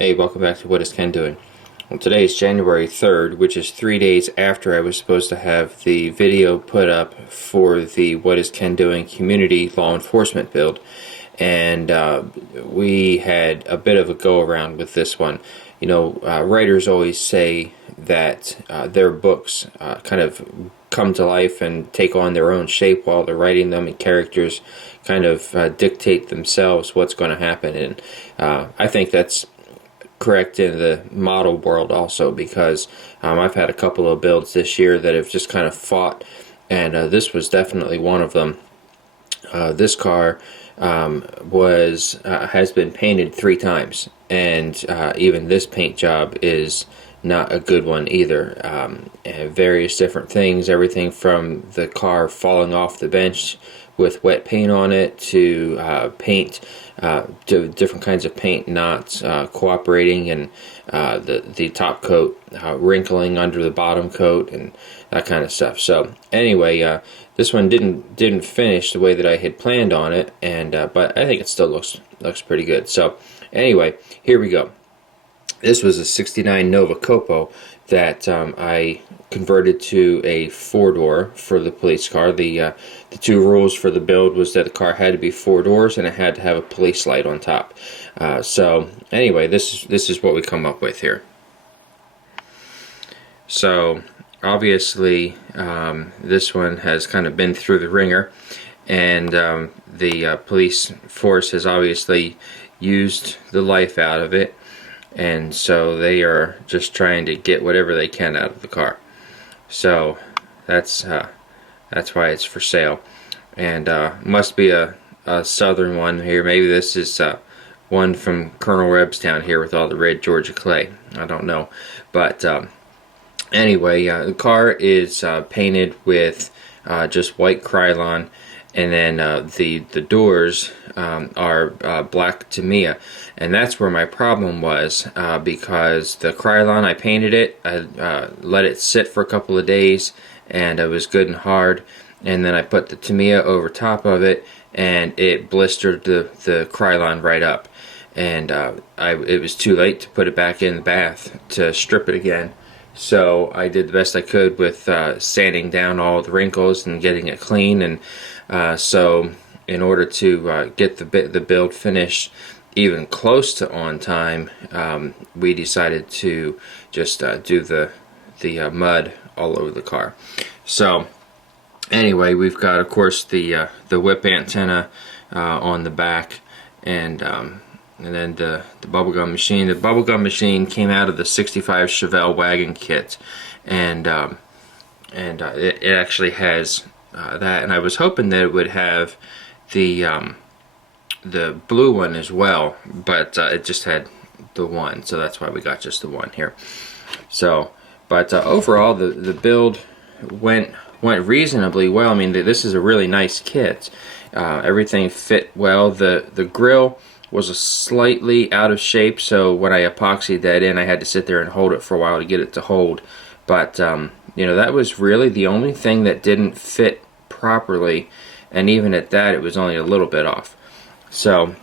Hey, welcome back to What is Ken Doing? Well, today is January 3rd, which is 3 days after I was supposed to have the video put up for the What is Ken Doing community law enforcement build. And we had a bit of a go-around with this one. You know, writers always say that their books kind of come to life and take on their own shape while they're writing them, and characters kind of dictate themselves what's going to happen. And I think that's correct in the model world also, because I've had a couple of builds this year that have just kind of fought, and this was definitely one of them. This car has been painted 3 times, and even this paint job is not a good one either. Various different things, everything from the car falling off the bench with wet paint on it to different kinds of paint not cooperating, and the top coat wrinkling under the bottom coat and that kind of stuff. So anyway, this one didn't finish the way that I had planned on it, and but I think it still looks pretty good. So anyway, here we go. This was a '69 Nova COPO that I converted to a 4-door for the police car. The 2 rules for the build was that the car had to be 4 doors and it had to have a police light on top. So anyway, this is what we come up with here. So obviously this one has kind of been through the ringer, and the police force has obviously used the life out of it, and so they are just trying to get whatever they can out of the car. So that's why it's for sale, and must be a southern one here. Maybe this is one from Colonel Rebstown here with all the red Georgia clay. I don't know, but anyway, the car is painted with just white Krylon, and then the doors are black Tamiya, and that's where my problem was, because the Krylon, I painted it, I let it sit for a couple of days, and it was good and hard, and then I put the Tamiya over top of it, and it blistered the Krylon right up, and it was too late to put it back in the bath to strip it again. So I did the best I could with sanding down all the wrinkles and getting it clean, and so in order to get the build finished even close to on time, we decided to just do the mud all over the car. So anyway, we've got, of course, the whip antenna on the back, and then the bubblegum machine. The bubblegum machine came out of the '65 Chevelle wagon kit, and it actually has that. And I was hoping that it would have the blue one as well, but it just had the one, so that's why we got just the one here. So, but overall, the build went reasonably well. I mean, this is a really nice kit. Everything fit well. The grill was a slightly out of shape, so when I epoxied that in, I had to sit there and hold it for a while to get it to hold. But you know, that was really the only thing that didn't fit properly, and even at that, it was only a little bit off. So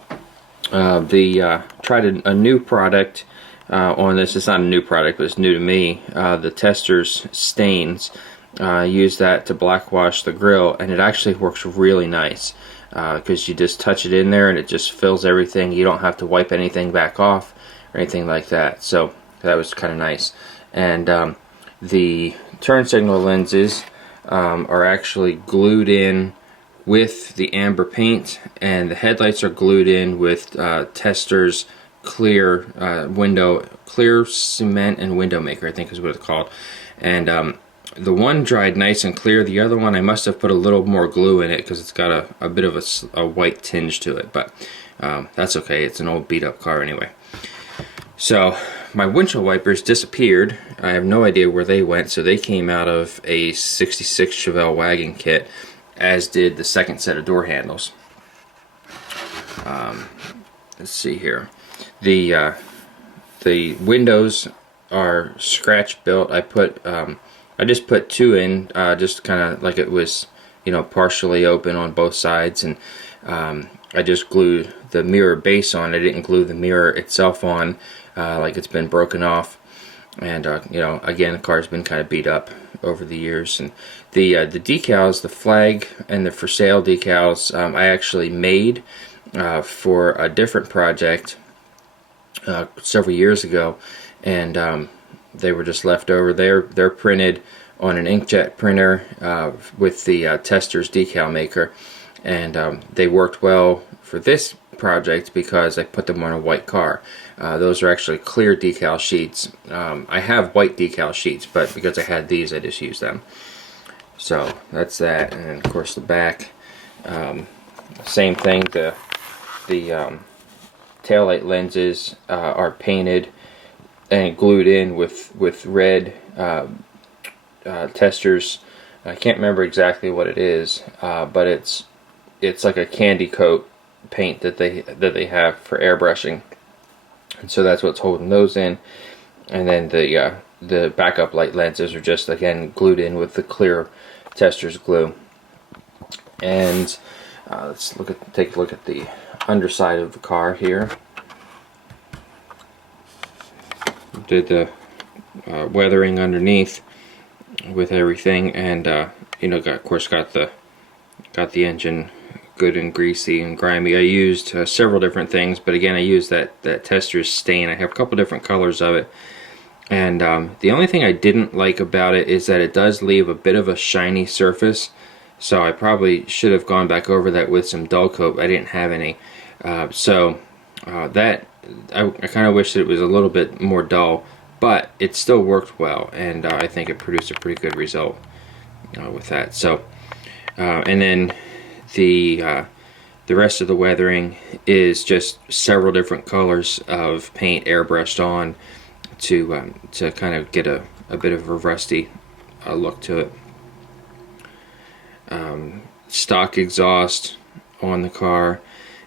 tried a new product on this. It's not a new product, but it's new to me. The Testors stains. Use that to blackwash the grill, and it actually works really nice, because you just touch it in there and it just fills everything. You don't have to wipe anything back off or anything like that. So that was kind of nice. And the turn signal lenses are actually glued in with the amber paint, and the headlights are glued in with Testors clear clear cement and window maker, I think is what it's called. And the one dried nice and clear. The other one, I must have put a little more glue in it because it's got a bit of a white tinge to it, but that's okay. It's an old beat up car anyway. So my windshield wipers disappeared. I have no idea where they went, so they came out of a '66 Chevelle wagon kit, as did the second set of door handles. Let's see here. The windows are scratch built. I just put 2 in, just kind of like it was, you know, partially open on both sides, and I just glued the mirror base on. I didn't glue the mirror itself on. like it's been broken off. And you know, again, the car's been kind of beat up over the years. And the decals, the flag and the for sale decals, I actually made for a different project several years ago, and they were just left over. They're printed on an inkjet printer with the Tester's decal maker, and they worked well for this project because I put them on a white car. Those are actually clear decal sheets. I have white decal sheets, but because I had these, I just used them. So that's that, and then of course the back, same thing. The taillight lenses are painted and glued in with red Testers. I can't remember exactly what it is, but it's like a candy coat paint that they have for airbrushing, and so that's what's holding those in. And then the backup light lenses are just again glued in with the clear Testers glue. And let's take a look at the underside of the car here. Did the weathering underneath with everything, and you know, of course got the engine good and greasy and grimy. I used several different things, but again, I used that Tester's stain. I have a couple different colors of it, and the only thing I didn't like about it is that it does leave a bit of a shiny surface. So I probably should have gone back over that with some dull coat. I didn't have any, so that I kind of wish that it was a little bit more dull, but it still worked well, and I think it produced a pretty good result with that. So, and then the rest of the weathering is just several different colors of paint airbrushed on to kind of get a bit of a rusty look to it. Stock exhaust on the car,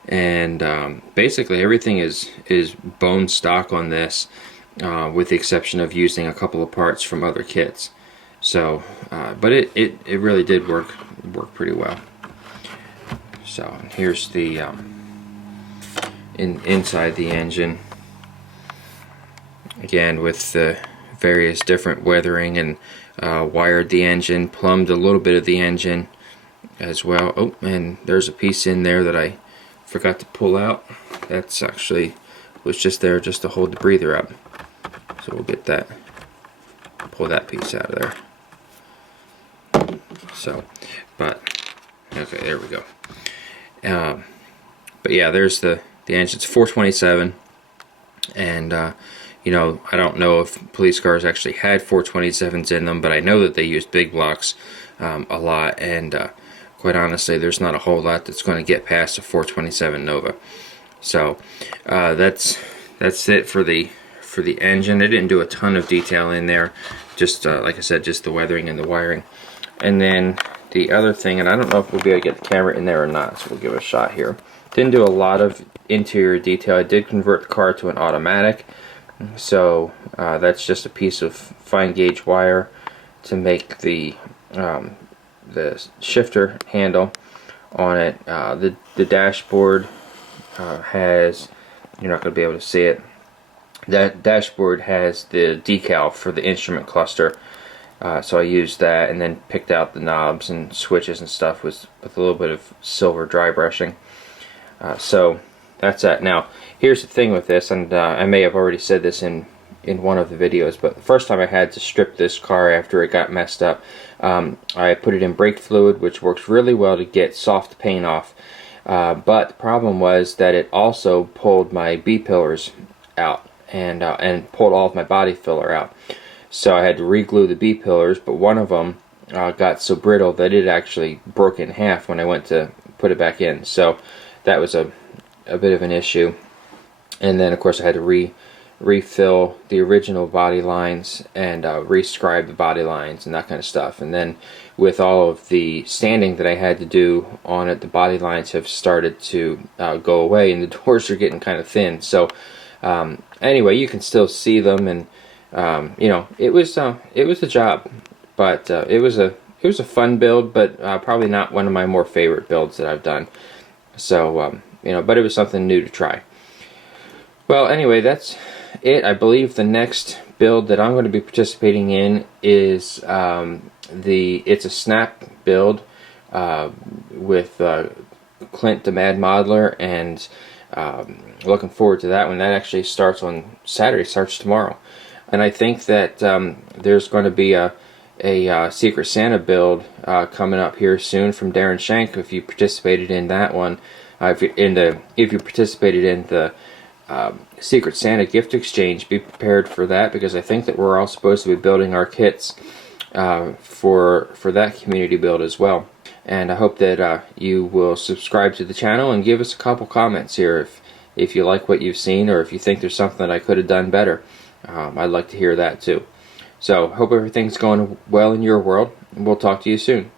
and basically everything is bone stock on this, with the exception of using a couple of parts from other kits. So but it really did work pretty well. So here's the inside the engine, again with the various different weathering, and wired the engine, plumbed a little bit of the engine as well. Oh, and there's a piece in there that I forgot to pull out. That's actually was just there just to hold the breather up. So we'll get that, pull that piece out of there. So, but okay, there we go. But yeah, there's the engine. It's 427, and you know, I don't know if police cars actually had 427s in them, but I know that they used big blocks a lot, and quite honestly, there's not a whole lot that's going to get past a 427 Nova. So that's it for the engine. I didn't do a ton of detail in there, just like I said, just the weathering and the wiring. And then the other thing, and I don't know if we'll be able to get the camera in there or not, so we'll give it a shot here. Didn't do a lot of interior detail. I did convert the car to an automatic, so that's just a piece of fine gauge wire to make the shifter handle on it. The dashboard has, you're not going to be able to see it, that dashboard has the decal for the instrument cluster, so I used that, and then picked out the knobs and switches and stuff with a little bit of silver dry brushing. So that's that. Now here's the thing with this, and I may have already said this in one of the videos, but the first time I had to strip this car after it got messed up, I put it in brake fluid, which works really well to get soft paint off, but the problem was that it also pulled my B-pillars out, and pulled all of my body filler out. So I had to re-glue the B-pillars, but one of them got so brittle that it actually broke in half when I went to put it back in. So that was a bit of an issue. And then of course I had to refill the original body lines, and rescribe the body lines and that kind of stuff. And then with all of the sanding that I had to do on it, the body lines have started to go away, and the doors are getting kind of thin. So anyway, you can still see them, and you know, it was a job, but it was a fun build, but probably not one of my more favorite builds that I've done. So you know, but it was something new to try. Well, anyway, that's it. I believe the next build that I'm going to be participating in is it's a snap build with Clint the Mad Modeler, and looking forward to that one. That actually starts on Saturday, starts tomorrow. And I think that there's going to be a Secret Santa build coming up here soon from Darren Shank. If you participated in that one, if you participated in the Secret Santa gift exchange, be prepared for that, because I think that we're all supposed to be building our kits for that community build as well. And I hope that you will subscribe to the channel and give us a couple comments here if you like what you've seen, or if you think there's something that I could have done better. I'd like to hear that too. So hope everything's going well in your world, and we'll talk to you soon.